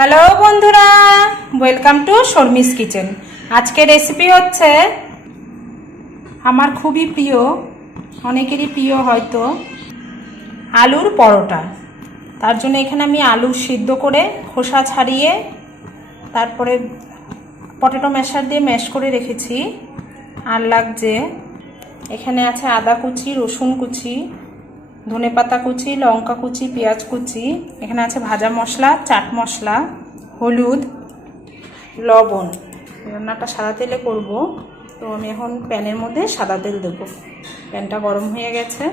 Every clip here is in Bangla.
হ্যালো বন্ধুরা, ওয়েলকাম টু শর্মিস কিচেন। আজকে রেসিপি হচ্ছে আমার খুবই প্রিয়, অনেকেরই প্রিয় হয়তো, আলুর পরোটা। তার জন্য এখানে আমি আলু সিদ্ধ করে খোসা ছাড়িয়ে তারপরে পটেটো ম্যাশার দিয়ে ম্যাশ করে রেখেছি। আর লাগছে এখানে আছে আদা কুচি, রসুন কুচি, ধনেপাতা কুচি, লঙ্কা কুচি, পেঁয়াজ কুচি। এখানে আছে ভাজা মশলা, চাট মশলা, হলুদ, লবণ। রান্নাটা সাদা তেলে করব, তো আমি এখন প্যানের মধ্যে সাদা তেল দেবো। প্যানটা গরম হয়ে গেছে,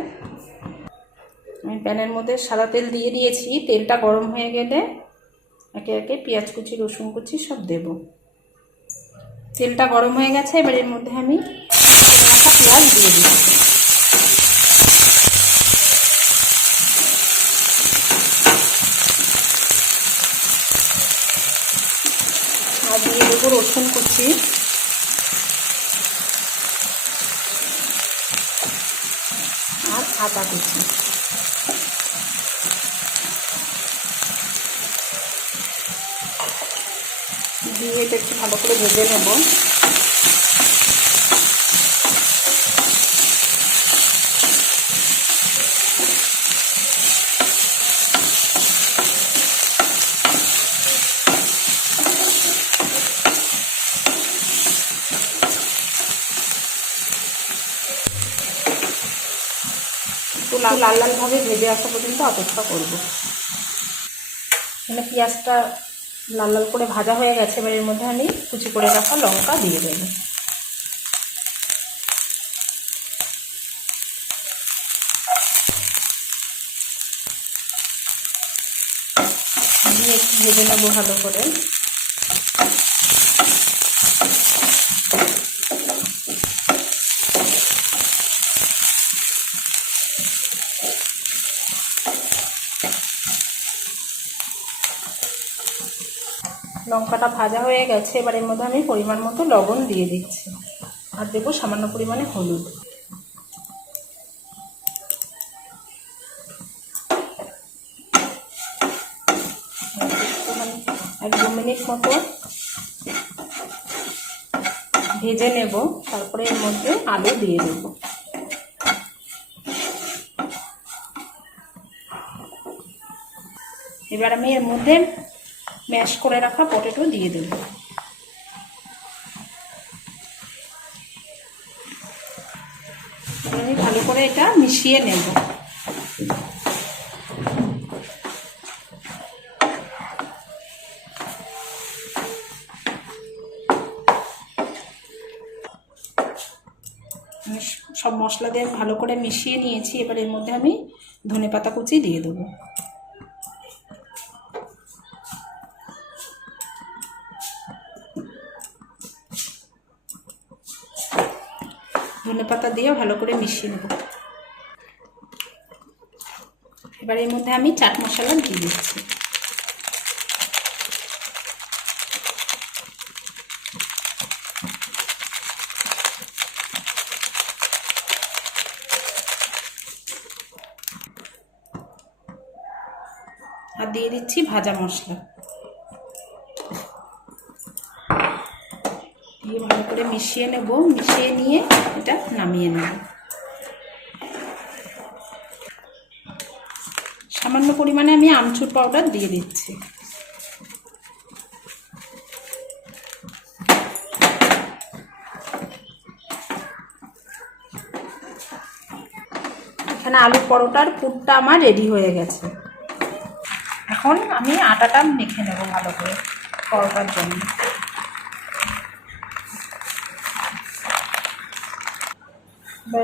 আমি প্যানের মধ্যে সাদা তেল দিয়ে দিয়েছি। তেলটা গরম হয়ে গেলে একে একে পেঁয়াজ কুচি, রসুন কুচি সব দেব। তেলটা গরম হয়ে গেছে, এবার এর মধ্যে আমি রাখা পেঁয়াজ দিয়ে দিচ্ছি। আর দিয়ে দেবো রসুন কুচি, আর আদা কুচি। দিয়ে এটা একটু ভালো করে ভেজে নেব। একটু লাল লালভাবে ভেজে আসা পর্যন্ত অপেক্ষা করব। এখানে পেঁয়াজটা লাল লাল করে ভাজা হয়ে গেছে, এবার এর মধ্যে আমি কুচি করে রাখা লঙ্কা দিয়ে দেব। দিয়ে একটু ভেজে নেবো ভালো করে। লঙ্কাটা ভাজা হয়ে গেছে, এবার এর মধ্যে আমি পরিমাণ মতো লবণ দিয়ে দিচ্ছি, আর দেবো সামান্য পরিমাণে হলুদ। এক 2 মিনিট মতো ভেজে নেব, তারপরে এর মধ্যে আলু দিয়ে দেব। এবার আমি এর মধ্যে ম্যাশ করে রাখা পটেটো দিয়ে দেব। আমি ভালো করে এটা মিশিয়ে নেব। সব মশলা দিয়ে ভালো করে মিশিয়ে নিয়েছি, এবার এর মধ্যে আমি ধনেপাতা কুচি দিয়ে দেবো। ধনেপাতা দিয়ে ভালো করে মিশিয়ে নেব। এবার এর মধ্যে আমি চাট মশলা দিয়ে দিচ্ছি। আর দিয়ে দিচ্ছি ভাজা মশলা। দিয়ে ভালো করে মিশিয়ে নেব, মিশিয়ে নিয়ে এটা নামিয়ে নেব। সামান্য পরিমাণে আমি আমচুর পাউডার দিয়ে দিচ্ছি। এখানে আলু পরোটার পুরটা আমার রেডি হয়ে গেছে। এখন আমি আটাটা মেখে নেব ভালো করে পরোটার জন্য।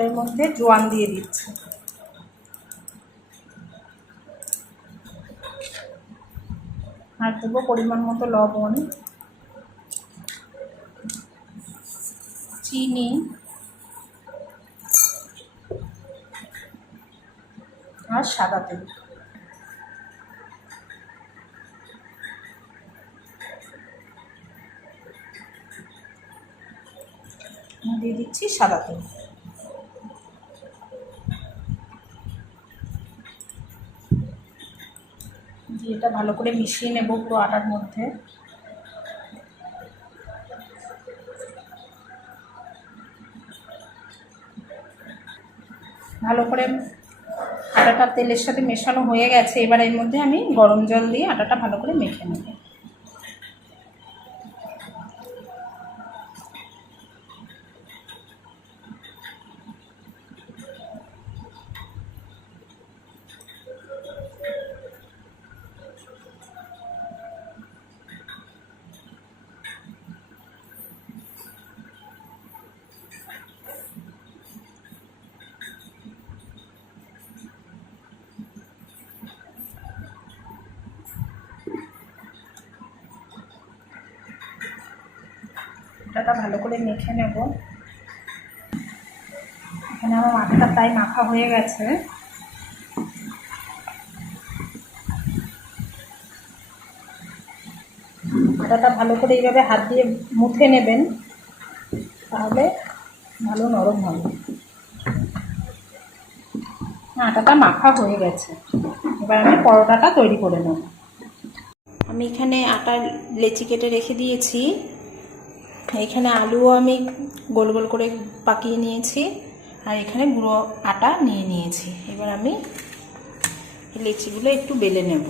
এর মধ্যে জোয়ান দিয়ে দিচ্ছি। আর দেবো পরিমাণ মতো লবণ, চিনি, আর সাদা তেল। দিয়ে দিচ্ছি সাদা তেল। দিয়ে এটা ভালো করে মিশিয়ে নেব পুরো আটার মধ্যে। ভালো করে আটাটা তেলের সাথে মেশানো হয়ে গেছে। এবার এর মধ্যে আমি গরম জল দিয়ে আটাটা ভালো করে মেখে নেব। আটাটা ভালো করে মেখে নেব। এখানে আমার আটাটা প্রায় মাখা হয়ে গেছে। আটাটা ভালো করে এইভাবে হাত দিয়ে মুথে নেবেন, তাহলে ভালো নরম হবে। আটাটা মাখা হয়ে গেছে। এবার আমি পরোটাটা তৈরি করে নেব। আমি এখানে আটা লেচি কেটে রেখে দিয়েছি। এখানে আলুও আমি গোল গোল করে পাকিয়ে নিয়েছি, আর এখানে গুঁড়ো আটা নিয়ে নিয়েছি। এবার আমি লেচিগুলো একটু বেলে নেব।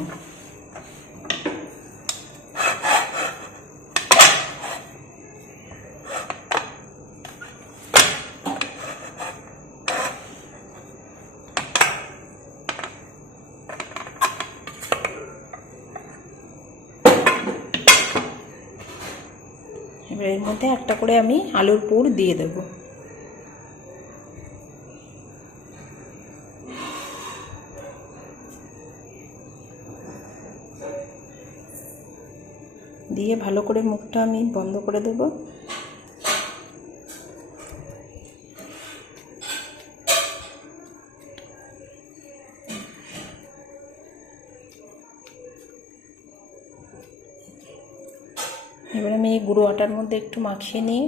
এবার এর মধ্যে একটা করে আমি আলুর পুর দিয়ে দেব। দিয়ে ভালো করে মুখটা আমি বন্ধ করে দেব। এবার আমি এই গুঁড়ো আটার মধ্যে একটু মাখিয়ে নিয়ে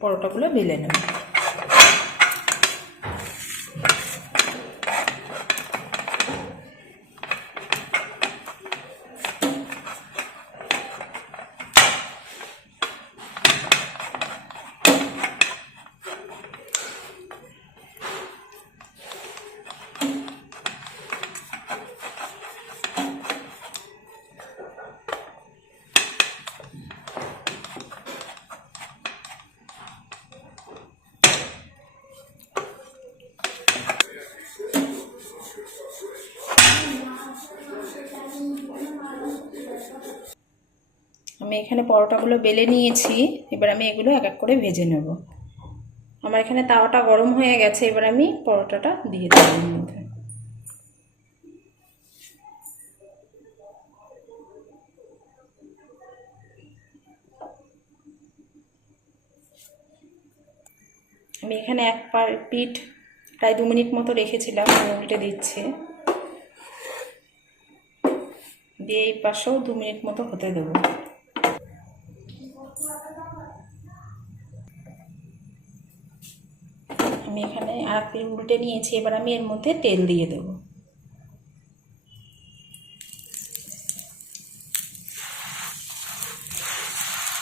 পরোটাগুলো বেলে নেব। আমি এখানে পরোটাগুলো বেলে নিয়েছি। এবার আমি এগুলো এক এক করে ভেজে নেব। আমার এখানে তাওয়াটা গরম হয়ে গেছে। এবার আমি পরোটাটা দিয়ে দেব এর মধ্যে। আমি এখানে এক পিঠ প্রায় 2 মিনিট মতো রেখেছিলাম, উল্টে দিচ্ছি। দিয়ে এই পাশেও 2 মিনিট মতো হতে দেবো। আমি এখানে আর পিঠ উল্টে নিয়েছি। এবার আমি এর মধ্যে তেল দিয়ে দেবো।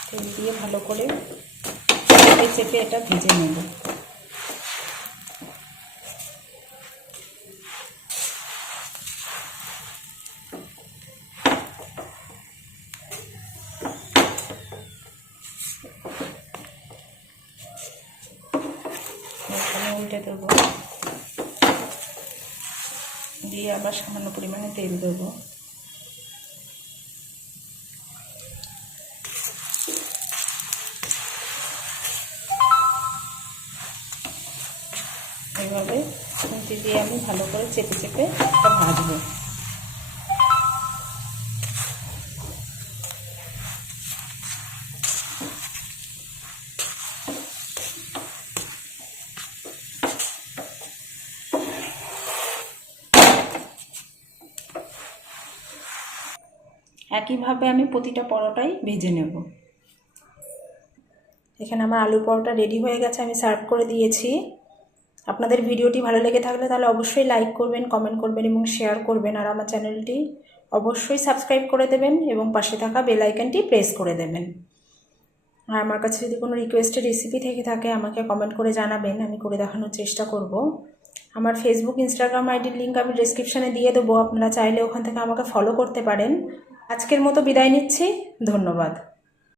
তেল দিয়ে ভালো করে চেপে চেপে এটা ভেজে নেব। উল্টে দেবো, দিয়ে আবার সামান্য পরিমাণে তেল দেবো। এইভাবে খুন্তি দিয়ে আমি ভালো করে চেপে চেপে এটা ভাজবো। একইভাবে আমি প্রতিটা পরোটাই ভেজে নেব। এখানে আমার আলু পরোটা রেডি হয়ে গেছে, আমি সার্ভ করে দিয়েছি। আপনাদের ভিডিওটি ভালো লেগে থাকলে তাহলে অবশ্যই লাইক করবেন, কমেন্ট করবেন এবং শেয়ার করবেন। আর আমার চ্যানেলটি অবশ্যই সাবস্ক্রাইব করে দেবেন এবং পাশে থাকা বেল আইকনটি প্রেস করে দেবেন। আর আমার কাছে যদি কোনো রিকোয়েস্টেড রেসিপি থেকে থাকে আমাকে কমেন্ট করে জানাবেন, আমি করে দেখানোর চেষ্টা করব। আমার ফেসবুক, ইনস্টাগ্রাম আইডির লিঙ্ক আমি ডেসক্রিপশানে দিয়ে দেবো, আপনারা চাইলে ওখান থেকে আমাকে ফলো করতে পারেন। আজকের মতো বিদায় নিচ্ছি, ধন্যবাদ।